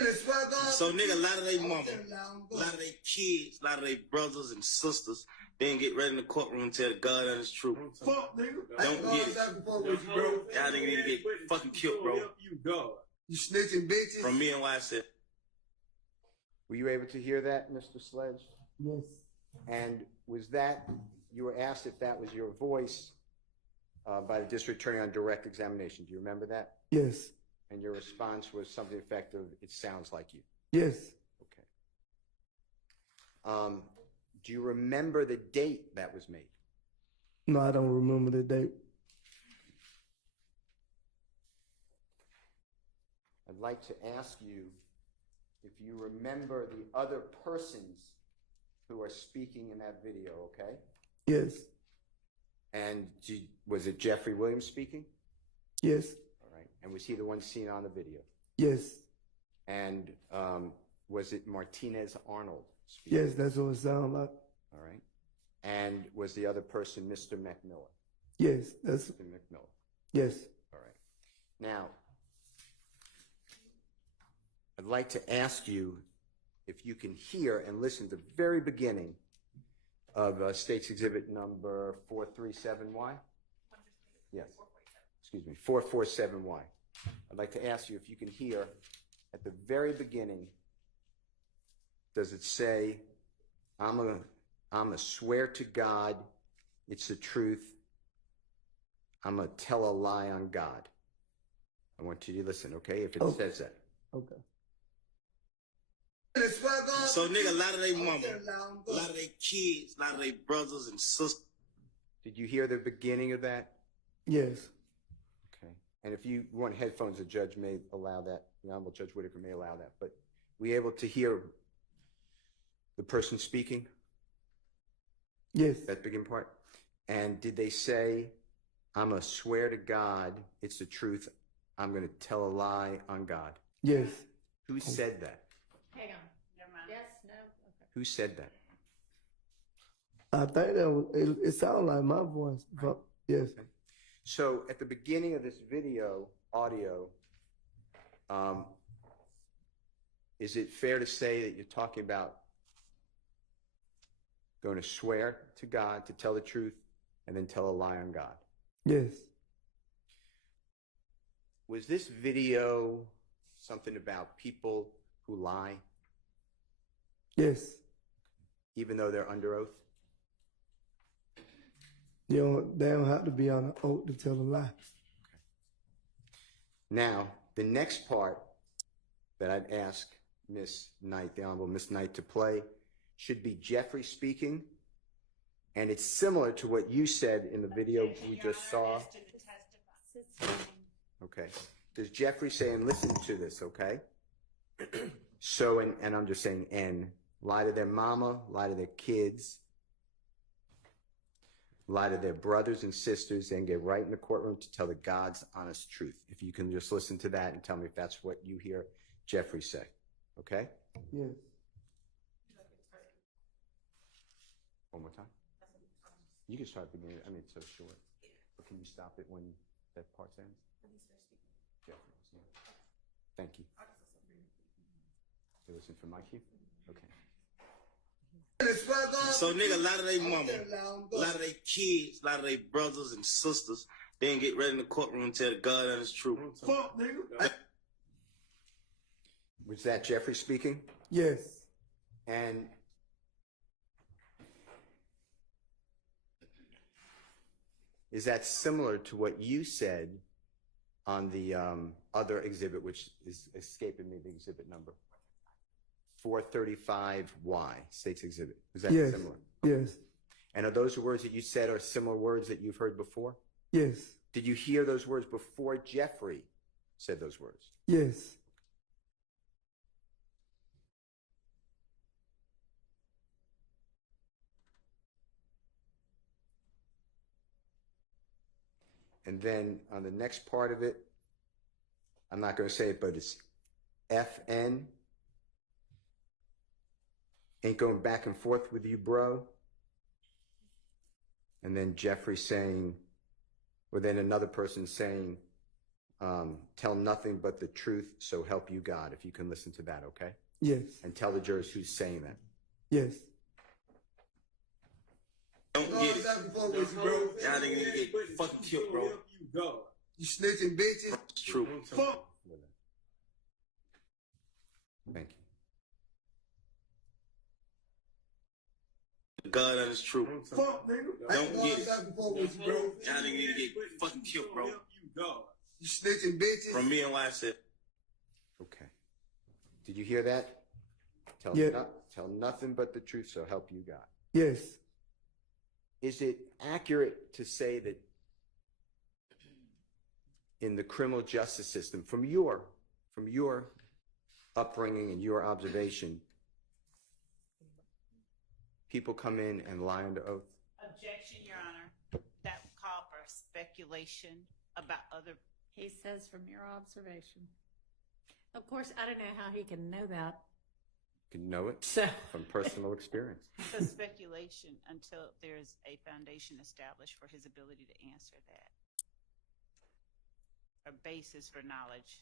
So nigga, a lot of they mama, a lot of they kids, a lot of they brothers and sisters, they didn't get ready in the courtroom and tell the God and his truth. Fuck, nigga. Don't get it. Y'all nigga need to get fucking killed, bro. You snitching bitches. From me and YSF. Were you able to hear that, Mr. Sledge? Yes. And was that, you were asked if that was your voice by the district attorney on direct examination. Do you remember that? Yes. And your response was something effective, it sounds like you. Yes. Okay. Do you remember the date that was made? No, I don't remember the date. I'd like to ask you if you remember the other persons who are speaking in that video, okay? Yes. And was it Jeffrey Williams speaking? Yes. All right. And was he the one seen on the video? Yes. And was it Martinez Arnold speaking? Yes, that's what it sounds like. All right. And was the other person Mr. McMillan? Yes, that's Mr. McMillan. yes. All right. Now, I'd like to ask you if you can hear and listen to the very beginning of State's Exhibit number 437Y? Yes. Excuse me, 447Y. I'd like to ask you if you can hear at the very beginning, does it say, I'm a swear to God, it's the truth, I'm gonna tell a lie on God. I want you to listen, okay, if it says that. Okay. So nigga, a lot of they mama, a lot of they kids, a lot of they brothers and sisters. Did you hear the beginning of that? Yes. Okay. And if you want headphones, the judge may allow that. The Honorable Judge Whitaker may allow that. But were you able to hear the person speaking? Yes. That beginning part? And did they say, I'm going to swear to God, it's the truth, I'm going to tell a lie on God? Yes. Who said that? Hang on. Never mind. Yes, no. Okay. Who said that? I think that was, it sounded like my voice. But yes. Okay. So at the beginning of this video, audio, is it fair to say that you're talking about going to swear to God, to tell the truth, and then tell a lie on God? Yes. Was this video something about people who lie, Yes. even though they're under oath? They don't have to be on an oath to tell a lie. Now, the next part that I'd ask Miss Knight, the Honorable Miss Knight, to play should be Jeffrey speaking, and it's similar to what you said in the video we just saw. Okay. There's Jeffrey saying, listen to this, okay? So, and I'm just saying, and lie to their mama, lie to their kids, lie to their brothers and sisters, and get right in the courtroom to tell the God's honest truth. If you can just listen to that and tell me if that's what you hear Jeffrey say, okay? Yes. One more time. You can start beginning. I mean, it's so short. But can you stop it when that part ends? Jeffrey, yeah. Thank you. You listen for my cue? Okay. So nigga, a lot of they mama, a lot of they kids, a lot of they brothers and sisters, they didn't get ready in the courtroom and tell the God and his truth. Fuck, nigga. Was that Jeffrey speaking? Yes. And is that similar to what you said on the other exhibit, which is escaping me, the exhibit number? 435Y, State's Exhibit. Is that Yes. similar? Yes. And are those words that you said are similar words that you've heard before? Yes. Did you hear those words before Jeffrey said those words? Yes. And then on the next part of it, I'm not going to say it, but it's FN. Ain't going back and forth with you, bro. And then Jeffrey saying, or then another person saying, tell nothing but the truth, so help you God. If you can listen to that, okay? Yes. And tell the jurors who's saying that. Yes. Don't get it. Y'all niggas need to get fucking killed, bro. You snitching bitches. It's true. Fuck. Thank you. God, that is true. Fuck, nigga. Don't get it. Y'all Y'all niggas need to get fucking killed, bro. You snitching bitches. From me and why I said. Okay. Did you hear that? Tell, tell nothing but the truth, so help you God. Yes. Is it accurate to say that in the criminal justice system, from your upbringing and your observation, people come in and lie under oath? Objection, Your Honor. That would call for speculation about other. He says from your observation. Of course, I don't know how he can know that. You can know it So from personal experience. So speculation until there's a foundation established for his ability to answer that. A basis for knowledge.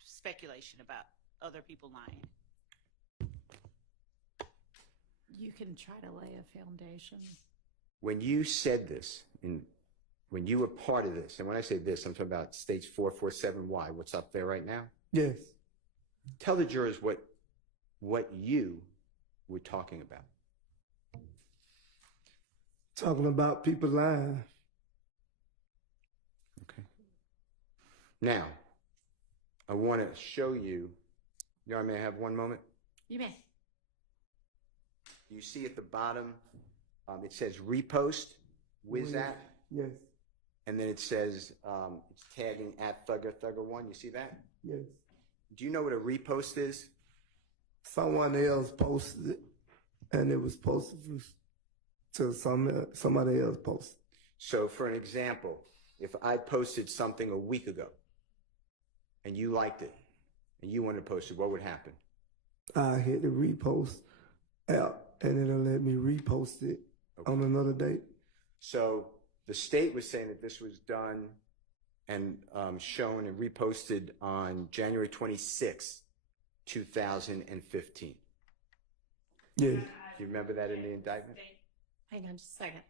Just speculation about other people lying. you can try to lay a foundation. When you said this, when you were part of this, and when I say this, I'm talking about states 447Y, what's up there right now? Yes. Tell the jurors what you were talking about. Talking about people lying. Okay. Now, I want to show you, may I have one moment? You may. You see at the bottom, it says repost, whiz at, Yes. and then it says, it's tagging at Thugger1. You see that? Yes. Do you know what a repost is? Someone else posted it, and it was posted to somebody else posted. So for an example, if I posted something a week ago and you liked it and you wanted to post it, what would happen? I hit the repost app, and it'll let me repost it on another date. So the state was saying that this was done and shown and reposted on January 26, 2015. Yeah. Do you remember that in the indictment? Hang on just a second.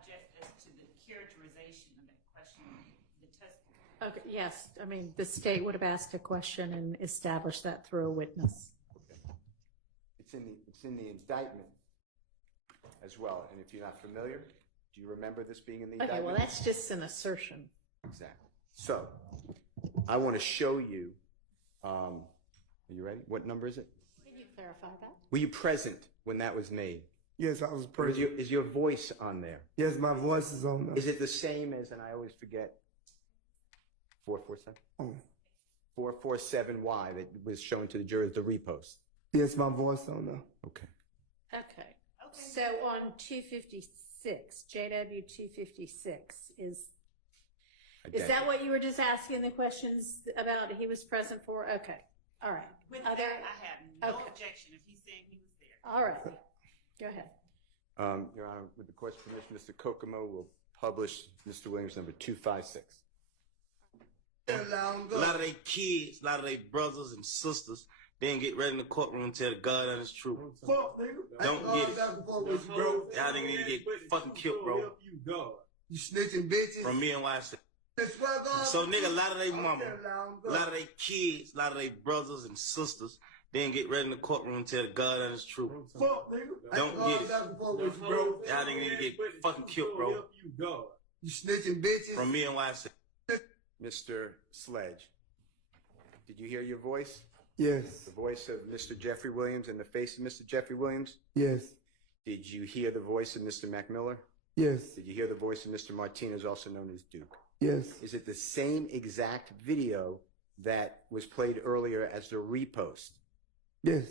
Object as to the characterization of that question, the testimony. Okay, yes, I mean, the state would have asked a question and established that through a witness. Okay. It's in the indictment as well. And if you're not familiar, do you remember this being in the indictment? Okay, well, that's just an assertion. Exactly. So I want to show you, are you ready? What number is it? Can you clarify that? Were you present when that was made? Yes, I was Is present. is your voice on there? Yes, my voice is on there. Is it the same as, and I always forget, 447? Oh. 447Y that was shown to the jurors, the repost. Yes, my voice on there. Okay. Okay. So on 256, JW 256, is that what you were just asking the questions about he was present for? Okay. All right. With Other- that, I have no Okay. objection if he's saying he was there. All right. Go ahead. Your Honor, with the court's permission, Mr. Kokomo will publish Mr. Williams number 256. A lot of they kids, a lot of they brothers and sisters, then get ready in the courtroom and tell the God that is true. Fuck, nigga. Don't get it. Y'all Y'all niggas need to get fucking killed, bro. You snitching bitches. From me and why I said. Swear to God. So nigga, a lot of they mama, a lot of they kids, a lot of they brothers and sisters, then get ready in the courtroom and tell the God that is true. Fuck, nigga. Don't get it. Y'all Y'all niggas need to get fucking killed, bro. You snitching bitches. From me and why I said. Mr. Sledge, did you hear your voice? Yes. The voice of Mr. Jeffrey Williams and the face of Mr. Jeffrey Williams? Yes. Did you hear the voice of Mr. McMiller? Yes. Did you hear the voice of Mr. Martinez, also known as Duke? Yes. Is it the same exact video that was played earlier as the repost? Yes.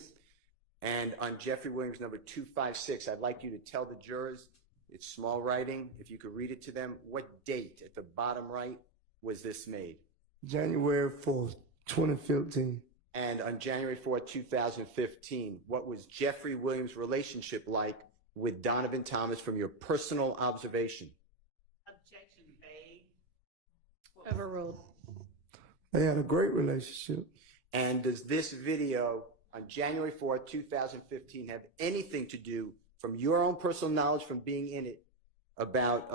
And on Jeffrey Williams number 256, I'd like you to tell the jurors, it's small writing, if you could read it to them, what date at the bottom right was this made? January 4th, 2015. And on January 4th, 2015, what was Jeffrey Williams' relationship like with Donovan Thomas from your personal observation? Objection vague. Overruled. They had a great relationship. And does this video on January 4th, 2015 have anything to do, from your own personal knowledge from being in it, about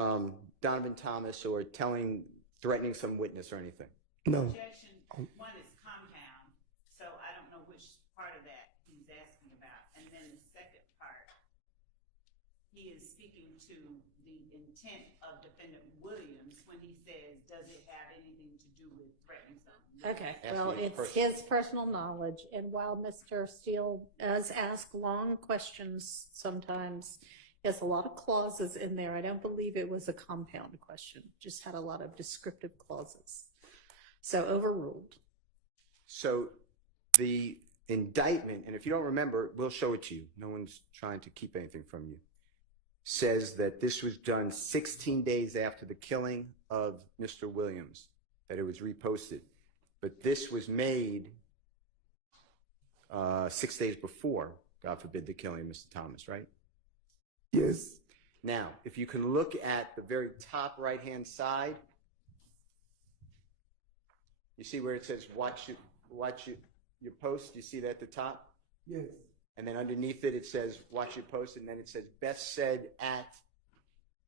Donovan Thomas or threatening some witness or anything? No. Objection, one is compound, so I don't know which part of that he's asking about. And then the second part, he is speaking to the intent of Defendant Williams when he says, does it have anything to do with threatening something? Okay, Asking well, his it's his personal knowledge, and while Mr. Steele does ask long questions sometimes, he has a lot of clauses in there. I don't believe it was a compound question, just had a lot of descriptive clauses. So overruled. So the indictment, and if you don't remember, we'll show it to you. No one's trying to keep anything from you. Says that this was done 16 days after the killing of Mr. Williams, that it was reposted. But this was made 6 days before, God forbid, the killing of Mr. Thomas, right? Yes. Now, if you can look at the very top right-hand side, you see where it says watch your post. You see that at the top? Yes. And then underneath it, it says watch your post, and then it says best said at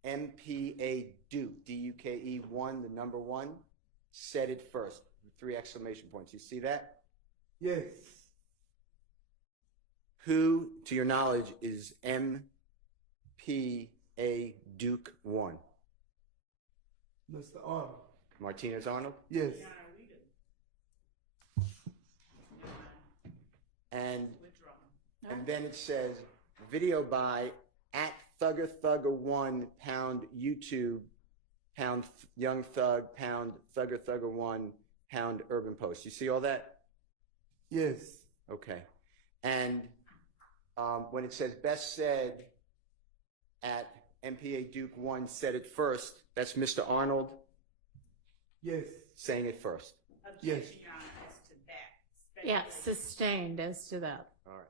MPA Duke, D-U-K-E 1, the number 1, said it first, 3 exclamation points. You see that? Yes. Who, to your knowledge, is MPA Duke 1? Mr. Arnold. Martinez Arnold? Yes. And then it says video by at Thugger1 pound YouTube pound Young Thug pound Thugger1 pound Urban Post. You see all that? Yes. Okay. And when it says best said at MPA Duke 1 said it first, that's Mr. Arnold Yes. saying it first. Objection, Your Honor, as to that. Yeah, sustained as to that. All right.